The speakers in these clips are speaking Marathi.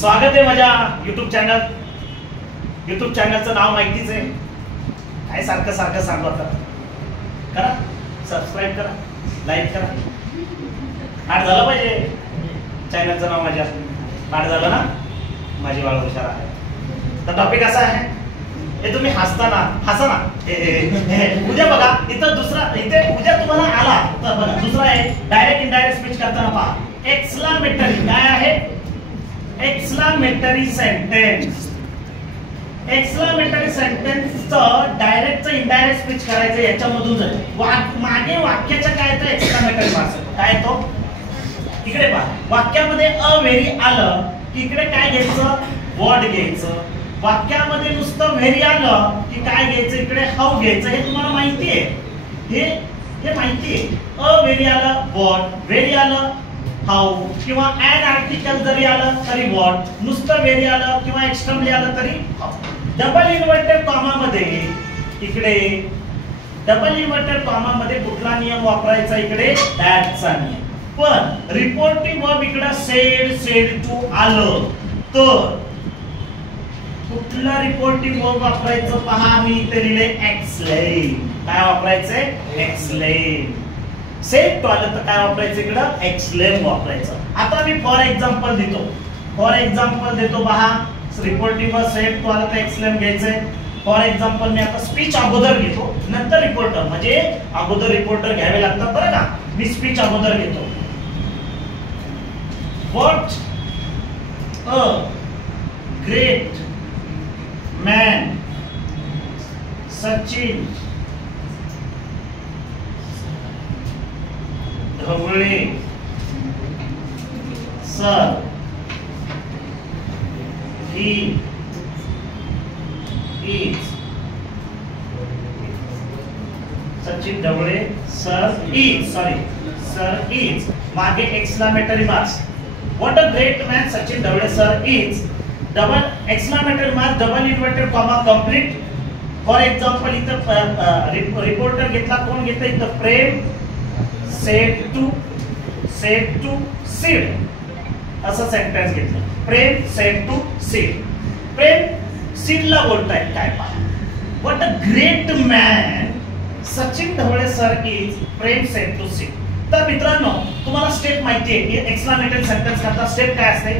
स्वागत आहे माझ्या युट्यूब चॅनलचं नाव माहितीच आहे. काय सारखं सांगू आता. करा सबस्क्राईब करा, लाईक करा. पाठ झालं पाहिजे. चॅनलचं नाव माझ्या पाठ झालं ना. माझी बाळ हुशार आहे. तर टॉपिक असा आहे, हे तुम्ही हसा ना. उद्या बघा इथं उद्या तुम्हाला आला तर बघा दुसरा आहे डायरेक्ट इनडायरेक्ट स्पीच करताना पहा. एक्सक्लामेटरी काय आहे? Exclamatory sentence. एक्सक्लामेटरी सेंटेन्सचं डायरेक्टचं इनडायरेक्ट स्पीच करायचं याच्यामधून मागे वाक्याच्या काय तर एक्सक्लामेटरी मार्क्स काय तो इकडे पहा. वाक्यामध्ये अ व्हेरी आलं की इकडे काय घ्यायचं? व्हॉट घ्यायचं. वाक्यामध्ये नुसतं व्हेरी आलं की काय घ्यायचं? इकडे हाऊ घ्यायचं. हे तुम्हाला माहिती आहे. हे माहिती आहे. अ व्हेरी आलं व्हॉट, व्हेरी आलं हाऊ, किंवा ऍन आर्टिकल जरी आलं तरी व्हॉट, नुसतं व्हेरी आलं किंवा एक्स्ट्रमली आलं तरी हाऊ. डबल इन्व्हर्टेड कॉमा मध्ये इकडे डबल इन्व्हर्टेड कॉमा मध्ये कुठला नियम वापरायचा? इकडे दॅटचा नियम. पण रिपोर्टिंग वर्ब इकडे सेड टू आलं तर कुठला रिपोर्टिंग वर्ब वापरायचं? पहा मी इथे लिहिले एक्सप्लेन. काय वापरायचंय? एक्सप्लेन. सेड टू आलं तर काय वापरायचं? इकडं एक्सप्लेन वापरायचं. आता मी फॉर एक्झाम्पल देतो पहा. रिपोर्टिंग वर्ब सेड टू आलं तर एक्सप्लेन घ्यायचंय. फॉर एक्झाम्पल मी आता स्पीच अगोदर घेतो नंतर रिपोर्टर, म्हणजे अगोदर रिपोर्टर घ्यावे लागतात बरं का. मी स्पीच अगोदर घेतो. What a great man Sachin Dhawale sir he is. Sachin Dhawale sir is मागे exclamatory marks. What a great man Sachin Dhawale sir is double exclamatory mark double inverted comma complete. For example इथं रिपोर्टर घेतला. कोण घेतलं इथं? प्रेम सेड टू सीड असं सेंटेन्स घेतलं. Prem said to Sid. Prem सीडला बोलताय काय पहा. What a great man Sachin Dhawale sir is Prem said to seed. तर मित्रांनो तुम्हाला स्टेप माहिती आहे की एक्सक्लामेटरी सेंटेन्स करता स्टेप काय असते?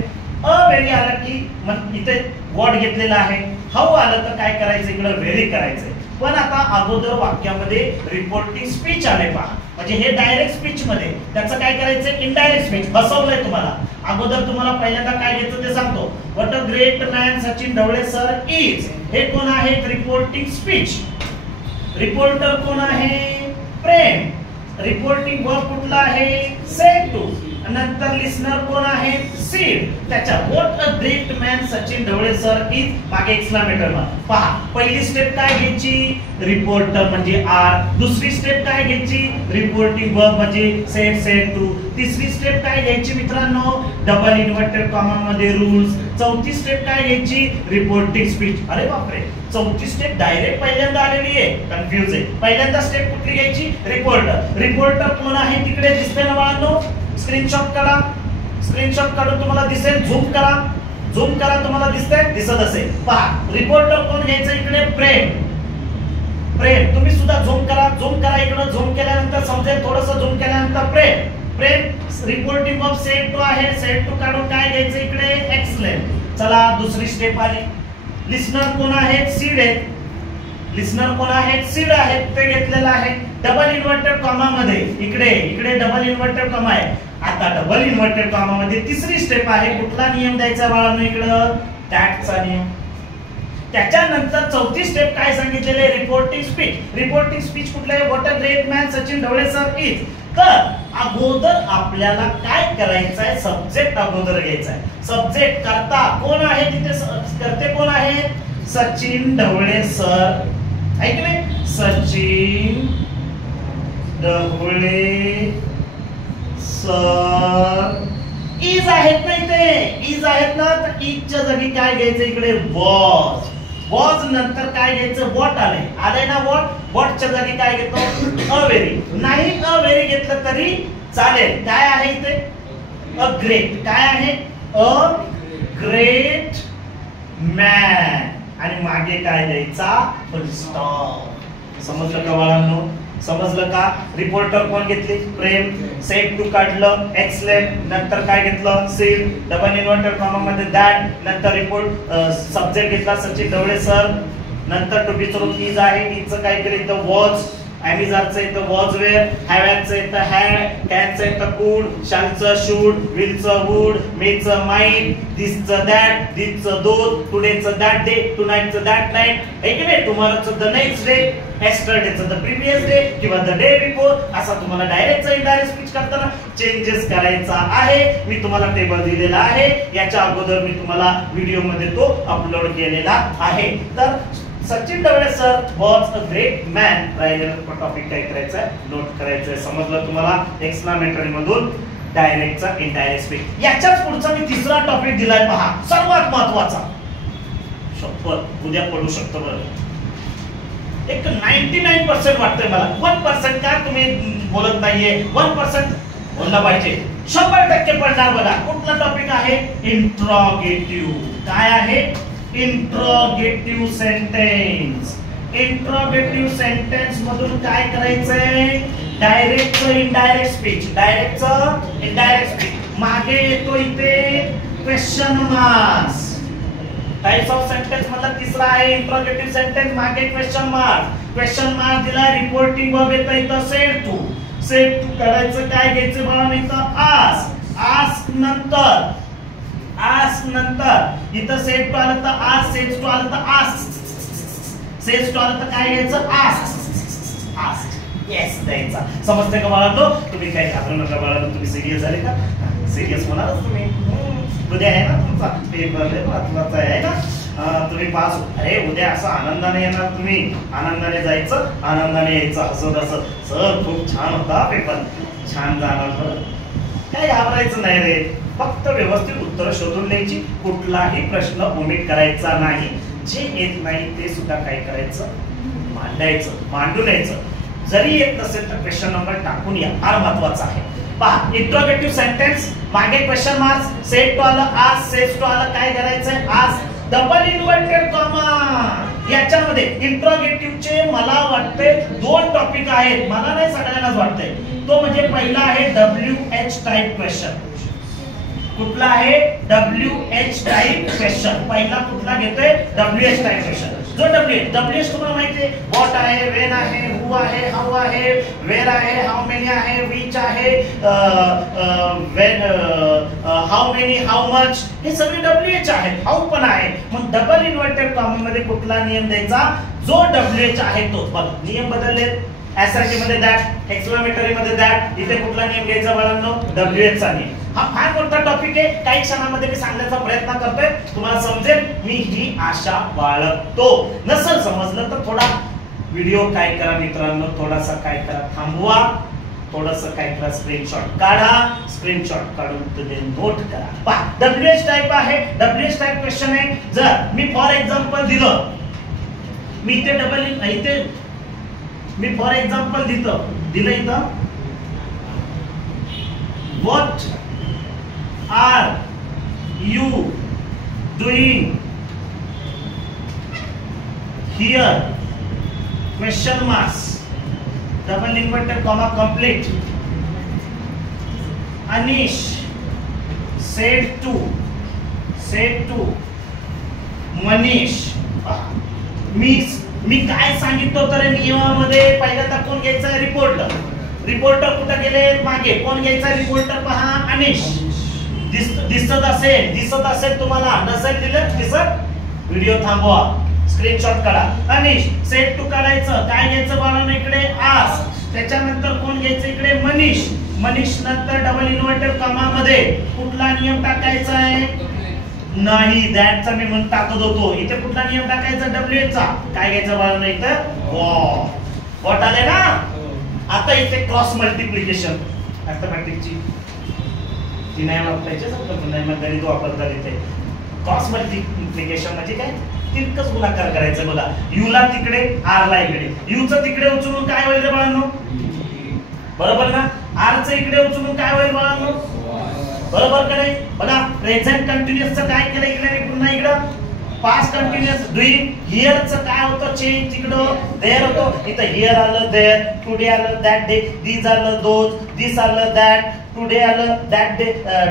अ व्हेरी आलं की मग इथे व्हॉट घेतलेला आहे. हाऊ आलं तर काय करायचं? इकडे व्हेरी करायचंय. पण आता अगोदर वाक्यामध्ये रिपोर्टिंग स्पीच आले पहा, म्हणजे हे डायरेक्ट स्पीच मध्ये त्याचं काय करायचं? इनडायरेक्ट स्पीच बसवलंय तुम्हाला. अगोदर तुम्हाला पहिल्यांदा काय घ्यायचं ते सांगतो. What a great man Sachin Dhawale sir is. हे कोण आहेत? Reporting speech. रिपोर्टर कोण आहे? प्रेम. रिपोर्टिंग वर्ब कुठला आहे? Sed to. नंतर लिसनर कोण आहे? सीड. त्याच्या what a great man Sachin Dhawale sir is मागे एक्सक्लामेटर मार्क. पहा पहिली स्टेप काय घ्यायची? रिपोर्टर म्हणजे आर. दुसरी स्टेप काय घ्यायची? रिपोर्टिंग वर्ब म्हणजे सेड टू. तिसरी स्टेप काय घ्यायची मित्रांनो? डबल इन्व्हर्टेड कॉमा मध्ये रूल्स. चौथी स्टेप काय घ्यायची? Reporting speech. अरे बापरे, चौथी स्टेप डायरेक्ट पहिल्यांदा आलेली आहे. कन्फ्युज आहे. पहिल्यांदा स्टेप कुठली घ्यायची? रिपोर्टर कोण आहे? तिकडे दिसते ना बाळांनो. स्क्रीनशॉट काढून तुम्हाला दिसेल. झूम करा तुम्हाला दिसत असेल. पहा रिपोर्टर कोण घ्यायचं? इकडे प्रेम. तुम्ही सुद्धा झूम करा इकडे. झूम केल्यानंतर समजेल. थोडंसं झूम केल्यानंतर प्रेम रिपोर्टिंग वर्ब सेड टू आहे. सेड टू काढून काय घ्यायचं? इकडे एक्सप्लेन. चला दुसरी स्टेप आली. लिसनर कोण आहेत? सीड आहेत. ते घेतलेलं आहे डबल इन्व्हर्टेड कॉमा मध्ये. इकडे डबल इन्व्हर्टेड कॉमा आहे. आता डबल इन्व्हर्टेड कॉमा मध्ये तिसरी स्टेप आहे. कुठला नियम द्यायचा बाळांनो? इकडं दॅटचा नियम. त्याच्यानंतर चौथी स्टेप काय सांगितलेले? रिपोर्टिंग स्पीच कुठलं आहे? What a great man Sachin Dhawale sir is. तर अगोदर आपल्याला काय करायचं आहे? सब्जेक्ट अगोदर घ्यायचा आहे. सब्जेक्ट करता कोण आहे? तिथे करते कोण आहे? सचिन ढवळे सर. ऐकले? सचिन ढवळे सर इज आहेत ना. इथे इज आहेत ना. तर इजच्या जागी काय घ्यायचं? इकडे वॉज नंतर काय घ्यायचं? व्हॉट आले ना. व्हॉटच्या जागी काय घेतो? A very. नाही अ व्हेरी घेतलं तरी चालेल. काय आहे इथे? A great. काय आहे? अ ग्रेट आणि मागे काय द्यायचा फुल स्टॉप. समजलं का बाळांनो? समजलं का? रिपोर्टर कोण घेतली? प्रेम. सेट टू काढलं, एक्सलेट, नंतर काय घेतलं? सीड, डबल इन्व्हर्टेड कॉमा मध्ये दॅट, नंतर रिपोर्ट सब्जेक्ट घेतला सचिन ढवळे सर, नंतर टू बी चं इज आहे, इजचं काय केलं इथं वॉज, अॅमिझारचं इथं वॉज वेअर, हॅवॅचं इथं हॅड, कॅनचं इथं कुड, शालचं शूड, विलचं वूड, मेचं माइंड, दिसचं दॅट, दिसचं दोन, टुडेचं दॅट डे, टुनाईटचं दॅट नाईट, आहे की नाही? टुमॉरोचं द नेक्स्ट डे, यस्टरडेचं द प्रिव्हियस डे किंवा द डे बिफोर. असा तुम्हाला डायरेक्टचा इनडायरेक्ट स्पीच करताना चेंजेस करायचा आहे. मी तुम्हाला टेबल दिलेला आहे, याच्या अगोदर मी तुम्हाला व्हिडिओ मध्ये तो अपलोड केलेला आहे. तर Sachin Dhawale sir was a great man. राहिलेला टॉपिक काय करायचा आहे? नोट करायचं आहे. समजलं तुम्हाला? एक्सप्लेनेटरी मधून डायरेक्टचा इनडायरेक्ट स्पीच. याच्याच पुढचा मी तिसरा टॉपिक दिलाय पहा, सर्वात महत्त्वाचा. शपथ उद्या पडू शकतो बरं. एक 99% वाटतंय मला, 1% का तुम्ही बोलत नाहीये? 1% बोलला पाहिजे. 100% पडणार बघा. कुठला टॉपिक आहे? इंट्रोगेटिव्ह. काय आहे? Interrogative sentence. इंट्रोगेटिव्ह सेंटेन्स मधून काय करायचंय? डायरेक्टचं इनडायरेक्ट स्पीच. डायरेक्टचं इनडायरेक्ट स्पीच. मागे येतो इथे question marks. Types of sentence मधला तिसरा आहे इंट्रोगेटिव्ह सेंटेन्स, मागे क्वेश्चन मार्क. क्वेश्चन मार्क दिला, रिपोर्टिंग वर्ब येतं इथं सेट टू. सेट टू करायचं काय घ्यायचं बाळा? इथं आस्क. आस्क नंतर, आस्क नंतर इथं सेट टू आलं तर आस्क, सेट टू आलं तर आस्क, सेट टू आलं तर काय घ्यायचं? आस्क. आस्क येस द्यायचा. समजते का बाळांनो? तुम्ही काय घाबरू नका बाळांनो. तुम्ही सिरियस झाले का? सिरियस होणारच तुम्ही. उद्या आहे ना तुमचा पेपर, महत्वाचा आहे ना. तुम्ही पास. अरे उद्या असं आनंदाने येणार तुम्ही, आनंदाने जायचं, आनंदाने यायचं, हसत हसत. सर खूप छान होता पेपर, छान जाणार. काय घाबरायचं नाही रे. फक्त व्यवस्थित उत्तर शोधून द्यायची. कुठलाही प्रश्न ओमिट करायचा नाही. जे येत नाही ते सुद्धा काय करायचं? मांडायचं, मांडून यायचं. जरी येत नसेल तर क्वेश्चन नंबर टाकून या, फार महत्वाचा आहे. पहा, इंट्रोगेटिव्ह सेंटेन्स, मागे क्वेश्चन मार्क, सेट टू आलं आज, सेट टू आलं काय करायचंय? आज. Double inverted comma. याच्यामध्ये इंट्रोगेटिव्हचे मला वाटते 2 टॉपिक आहेत. मला नाही, सगळ्यांनाच वाटतंय. तो म्हणजे पहिला आहे WH टाइप क्वेश्चन. कुठला आहे? WH type question. पहिला कुठला घेतोय? WH type question. जो WH तुम्हाला माहिती आहे, व्हॉट आहे, व्हेन आहे, हु आहे, हाऊ आहे, वेअर आहे, हाऊ मेनी आहे, विच आहे, when, how many, how much, हे सगळे WH आहेत. हाऊ पण आहे. मग डबल इन्व्हर्टेड कॉमा मध्ये कुठला नियम द्यायचा? जो WH आहे तो. बघ नियम बदलले. एसआरटी मध्ये दॅट, एक्सक्लेमेटरी मध्ये दॅट. इथे कुठला नियम घ्यायचा बाळांनो? WH चा नियम. हा फार मोठा टॉपिक आहे. काही क्षणामध्ये मी सांगण्याचा प्रयत्न करतोय, तुम्हाला समजेल मी ही आशा बाळगतो. नसेल समजलं तर थोडा व्हिडिओ काय करा मित्रांनो, थोडासा काय करा, थांबवा, थोडंसं काय करा, स्क्रीनशॉट काढा. स्क्रीनशॉट काढून तुम्ही नोट करा. पहा, WH टाइप आहे. WH टाइप क्वेश्चन आहे. जर मी फॉर एक्झाम्पल दिलं, मी इथे इथे मी फॉर एक्झाम्पल दिलं इथं, what are you doing here, question marks, double inverted comma complete. Anish said to Manish. मी काय सांगितलं तर नियमामध्ये पहिल्यांदा कोण घ्यायचा? रिपोर्टर. रिपोर्टर कुठे गेले? मागे. कोण घ्यायचा रिपोर्टर? पहा, अनिश. दिसत असेल तुम्हाला, नसेल दिलं दिसत, व्हिडिओ थांबवा, स्क्रीनशॉट काढा. अनिश. सेट टू काढायचं, काय घ्यायचं बाळांनो इकडे? आस्क. त्याच्यानंतर कोण घ्यायचं इकडे? मनीष. मनीष नंतर डबल इन्व्हर्टेड कॉमा मध्ये कुठला नियम टाकायचा आहे? नाही, दॅटचा मी म्हणून टाकत होतो. इथे कुठला नियम टाकायचा? WH चा. काय घ्यायचं बाळांनो इथं? व्हॉट आले ना. आता इथे क्रॉस मल्टिप्लिकेशन मॅथमॅटिक्सची ती नाही वापरायची, नाही मग गणित वापरता येते. क्रॉस मल्टिप्लिकेशन म्हणजे काय? तितकंच गुणाकार करायचं बघा. यू ला तिकडे, आर ला इकडे. यू चं तिकडे उचलून काय होईल बाळांनो? बरोबर ना. आर चं इकडे उचलून काय होईल बाळांनो? बरोबर का नाही? बघा, प्रेझेंट कंटिन्युअस चं काय केलं इकडे? पुन्हा इकडं पास्ट कंटिन्युअस डुईंग. हिअरचं काय होतं चेंज, तिकडं देअर होतो, इथं हिअर आलं देअर, टुडे आलं दॅट डे, दीज आलं दोज, दिस आलं दॅट, टुडे आलं दॅट डे,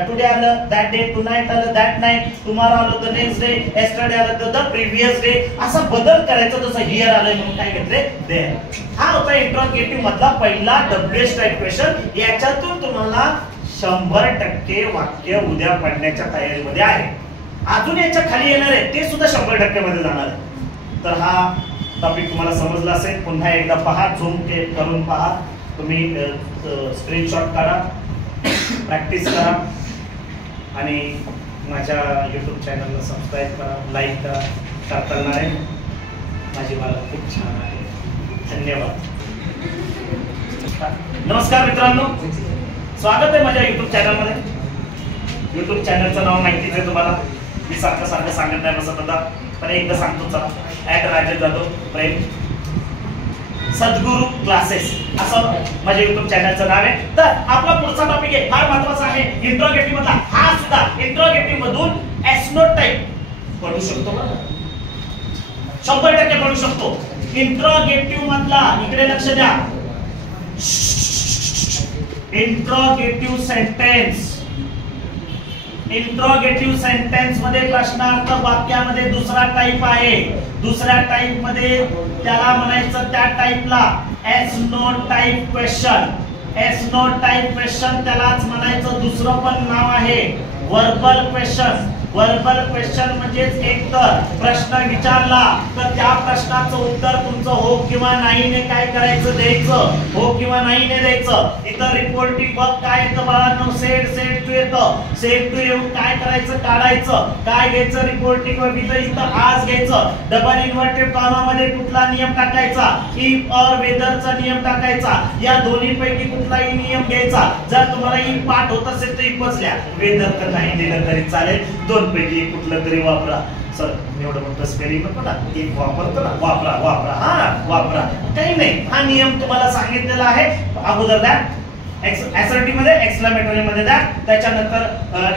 टुडे आलं दॅट डे, टुनाइट आलं दॅट नाईट, टुमारो आलं द नेक्स्ट डे, येस्टरडे आलं द प्रिव्हियस डे. असा बदल करायचा. जसं हिअर आलंय म्हणून काय घेतले देअर. हा होता इंट्रोगेटिव्ह मधला पहिला WH टाइप क्वेश्चन. याच्यातून तुम्हाला 100% वाक्य उद्या पडण्याच्या तयारीमध्ये आहे. अजून याच्या खाली येणार आहे ते सुद्धा 100% मध्ये जाणार आहे. तर हा टॉपिक तुम्हाला समजला असेल. पुन्हा एकदा पहा, झूम करून पहा, तुम्ही स्क्रीनशॉट काढा, प्रॅक्टिस करा आणि माझ्या YouTube चॅनलला सबस्क्राईब करा, लाईक करा. करताना आहे माझी मला खूप छान आहे. धन्यवाद. नमस्कार मित्रांनो, स्वागत आहे माझ्या YouTube चॅनलमध्ये. YouTube चॅनलचं नाव माहितीच आहे तुम्हाला. मी सारखं सांगत नाही बसत होता, पण एकदा सांगतो चला. @राजेश जाधव प्रेम सद्गुरू क्लासेस असं माझ्या YouTube चॅनलचं नाव आहे. तर आपला पुढचा टॉपिक आहे, फार महत्त्वाचा आहे इंट्रोगेटिव्ह मधला. हा सुद्धा इंट्रोगेटिव्ह मधून एस नोट टाइप पडू शकतो का? 100% पडू शकतो. इंट्रोगेटिव्ह मधला इकडे लक्ष द्या. Interrogative sentence. इंट्रोगेटिव्ह सेंटेन्स मध्ये प्रश्नार्थ वाक्यामध्ये दुसरा टाइप आहे. दुसऱ्या टाइप मध्ये त्याला म्हणायचं, त्या टाइपला yes no type question. Yes no type question त्यालाच म्हणायचं दुसरं पण नाव आहे वर्बल क्वेश्चन. वर्बल क्वेश्चन म्हणजेच एक तर प्रश्न विचारला तर त्या प्रश्नाचं उत्तर तुमचं हो किंवा नाही ने काय करायचं, द्यायचं. हो किंवा नाही ने द्यायचं. इथं रिपोर्टिंग वर्ब काय येतं बाळांनो, सेड टू येतं. सेड टू येऊन काय करायचं, काढायचं. काय घ्यायचं रिपोर्टिंग वर्ब, इथं आज घ्यायचं. डबल इन्व्हर्टेड कॉमा मध्ये कुठला नियम टाकायचा, इफ और वेदरचा नियम टाकायचा. या दोन्ही पैकी कुठलाही नियम घ्यायचा. जर तुम्हाला इफ पाठ होत असेल तर इफच लिहा, वेदर तर नाही दिलं तरी चालेल. दोन पैकी कुठलं तरी वापरा. सर एवढं मोठं स्पेलिंग नको ना, एक वापरतो ना, वापरा वापरा, हा वापरा, काही नाही. हा नियम तुम्हाला सांगितलेला आहे अगोदर. द्या असर्टिव्ह मध्ये, एक्सक्लेमेटरी मध्ये द्या. त्याच्यानंतर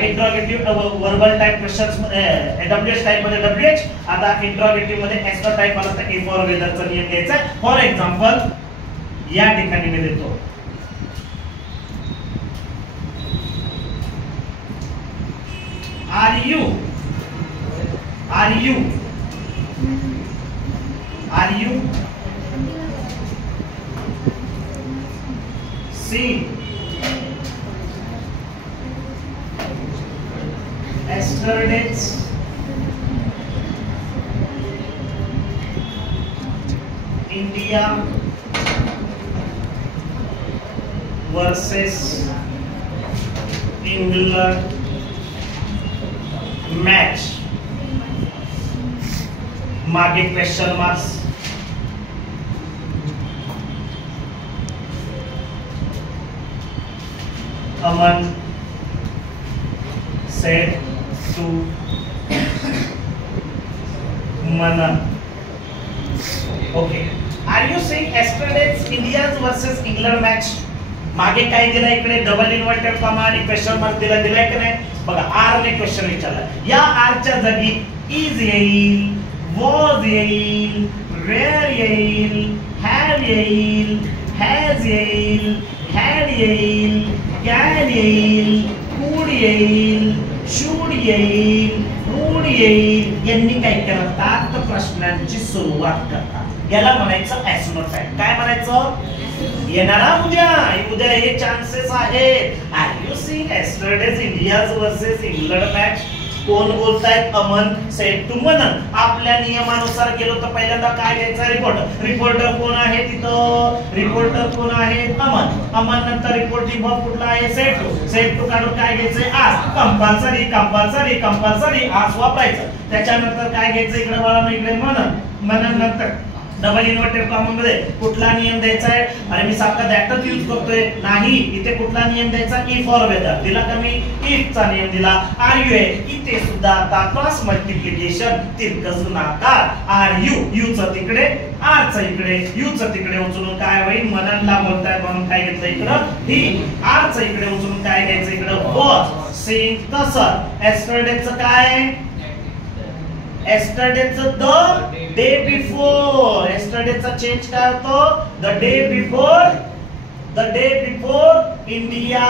इंट्रोगेटिव्ह वर्बल टाइप क्वेश्चन्स मध्ये WH टाइप मध्ये WH. आता इंट्रोगेटिव्ह मध्ये एक्स्ट्रा टाइप आला तर इफ और वेदरचा नियम घ्यायचा. फॉर एक्झाम्पल या ठिकाणी मी देतो, Are you seeing yesterday's India versus England match? मागे question marks. Aman said to Manan. Okay. Are you seeing yesterday's India's versus England match? मागे काय दिलं, इकडे डबल इन्व्हर्टेड कॉमा आणि क्वेश्चन मार्क दिलाय की नाही बघा. आर ने क्वेश्चन विचारला. या आर च्या जागी इज येईल, वॉज येईल, वेअर येईल, हॅव येईल, हॅज येईल, हॅड येईल, कॅन येईल, कुड येईल, शुड येईल, वुड येईल. यांनी काय करतात तर प्रश्नांची सुरुवात करतात. याला म्हणायचं एस नोट टाइप. काय म्हणायचं, येणारा उद्या हे चान्सेस आहेत. Are you seeing yesterday's India's versus England match? कोण बोलतायत? अमन सेड टू मनन. आपल्या नियमानुसार गेलो तर पहिल्यांदा काय घ्यायचा, रिपोर्टर. रिपोर्टर कोण आहे तिथं? रिपोर्टर कोण आहे? अमन. अमन नंतर रिपोर्टिंग वर्ब कुठला आहे? Sed to. सेड टू काढून काय घ्यायचंय? आज. कंपल्सरी आज वापरायचं. त्याच्यानंतर काय घ्यायचं इकडे बाळा, इकडे मनन. मनन नंतर डबल इन्व्हर्टेड कॉमा मध्ये कुठला नियम द्यायचा आहे? आणि मी सारखा दॅटच यूज करतोय नाही. इथे कुठला नियम द्यायचा? इफ और वेदर दिला का मी? इफ चा नियम दिला. आर यू आहे इथे सुद्धा आता क्रॉस मल्टिप्लिकेशन, तिरकस गुणाकार. आर यू, यू च तिकडे, आर च इकडे, यू च तिकडे उचलून काय होईल? मननला बोलताय म्हणून काय घेतलं इकडं? ही. आर च इकडे उचलून काय घ्यायचं इकडं? वॉज. सेम तसं यस्टरडे च काय? एस्टरडेचं द डे बिफोर, एस्टरडेचा चेंज काय होतो, the day before India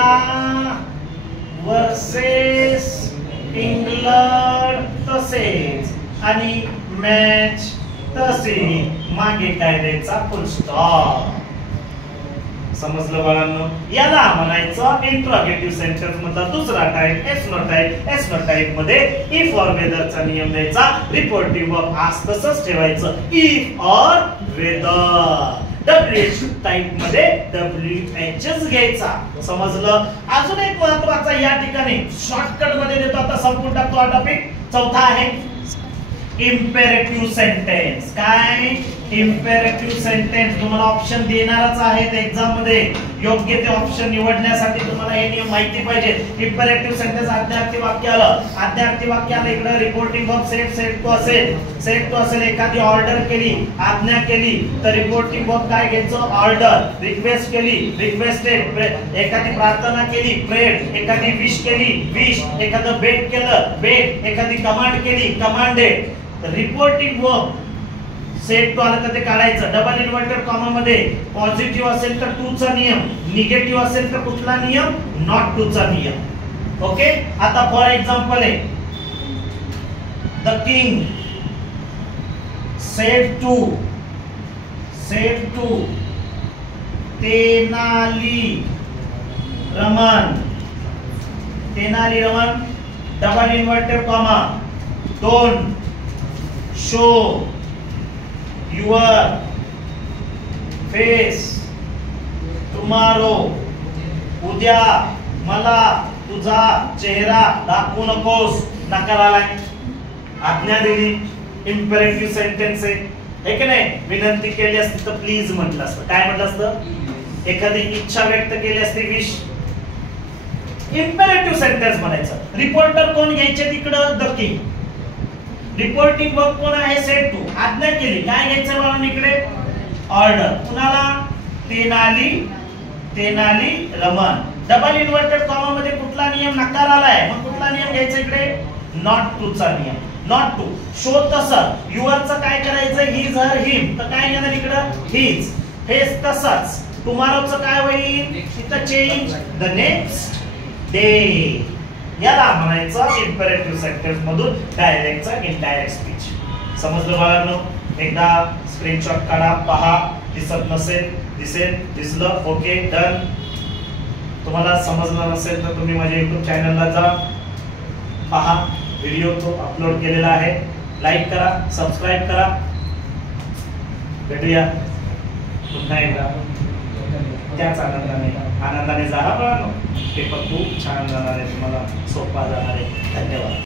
versus England, तसेच आणि मॅच तसे मागे काय द्यायचा, फुल स्टॉप. समजलं बाळांनो? याला म्हणायचं इंट्रोगेटिव्ह सेंटेन्स मधला दुसरा type yes no type. Yes no type मध्ये इफ और वेदरचा नियम द्यायचा, रिपोर्टिव्ह वर्ब आज तसंच ठेवायचं, इफ और वेदर. WH टाइप मध्ये WHच घ्यायचा. समजलं? अजून एक महत्त्वाचा या ठिकाणी शॉर्टकट मध्ये देतो, आता संपूर्ण टाकतो हा टॉपिक. चौथा आहे इम्पेरेटिव्ह सेंटेन्स. काय इम्पेरेटिव्ह सेंटेन्स? तुम्हाला ऑप्शन देणारच आहेत एक्झाम मध्ये, योग्य ते ऑप्शन निवडण्यासाठी तुम्हाला हे नियम माहिती पाहिजे. इम्पेरेटिव्ह सेंटेन्स आज्ञार्थी वाक्य आलं, आज्ञार्थी वाक्य आलं, इकडे रिपोर्टिंग वर्ब सेट टू असेल, सेट टू असेल. एखादी ऑर्डर केली, आज्ञा केली, तर रिपोर्टिंग वर्ब काय घ्यायचं, ऑर्डर. रिक्वेस्ट केली, रिक्वेस्टेड. एखादी प्रार्थना केली, प्रेड. एखादी विश केली, विश. एखादं बेट केलं, बेट. एखादी कमांड केली, commanded. Reporting verb set to आलं तर ते काढायचं. डबल इन्व्हर्टेड कॉमा मध्ये पॉझिटिव्ह असेल तर टू चा नियम, निगेटिव्ह असेल तर कुठला नियम, नॉट टू चा नियम. ओके. आता फॉर एक्झाम्पल आहे, the king said to Tenali Raman, Tenali Raman, double inverted comma, don't show your face tomorrow, उद्या मला तुझा चेहरा दाखवू नकोस. नकार आलाय, आज्ञा दिली, इम्पेरेटिव्ह सेंटेन्स आहे की नाही. विनंती केली असती तर प्लीज म्हटलं असतं, काय म्हटलं असतं, एखादी इच्छा व्यक्त केली असती, विश. इम्पेरेटिव्ह सेंटेन्स म्हणायचं. रिपोर्टर कोण घ्यायचे तिकडं, द किंग. रिपोर्टिंग वर्ब कोण आहे, सेट टू. आज्ञा केली, काय घ्यायचं बाळा इकडे, ऑर्डर. कुणाला, Tenali Raman. Double inverted comma मध्ये कुठला नियम, नकार आलाय, मग कुठला नियम घ्यायचा इकडे, नॉट टू चा नियम. Not to. शो तसं, युअरचं काय करायचं, हिज हर हिम, तर काय घेणार इकडं, हिज. फेस तसंच. टुमॉरोचं काय होईल, तिथं चेंज, द नेक्स्ट डे. याला म्हणायचं इम्पेरेटिव्ह सेंटेन्स मधून डायरेक्टचा इनडायरेक्ट स्पीच. समजलं बाळांनो? एकदा स्क्रीनशॉट काढा, पहा. दिसत नसेल, दिसेल, दिसलं, ओके, डन. तुम्हाला समजलं नसेल तर तुम्ही माझ्या YouTube चॅनलला जा, पहा. व्हिडिओ तो अपलोड केलेला आहे. लाईक करा, सबस्क्राईब करा. भेटूया पुन्हा एकदा त्याच आनंदाने जा बाळांनो. पेपर खूप छान जाणार आहे, तुम्हाला सोपा जाणार आहे. धन्यवाद.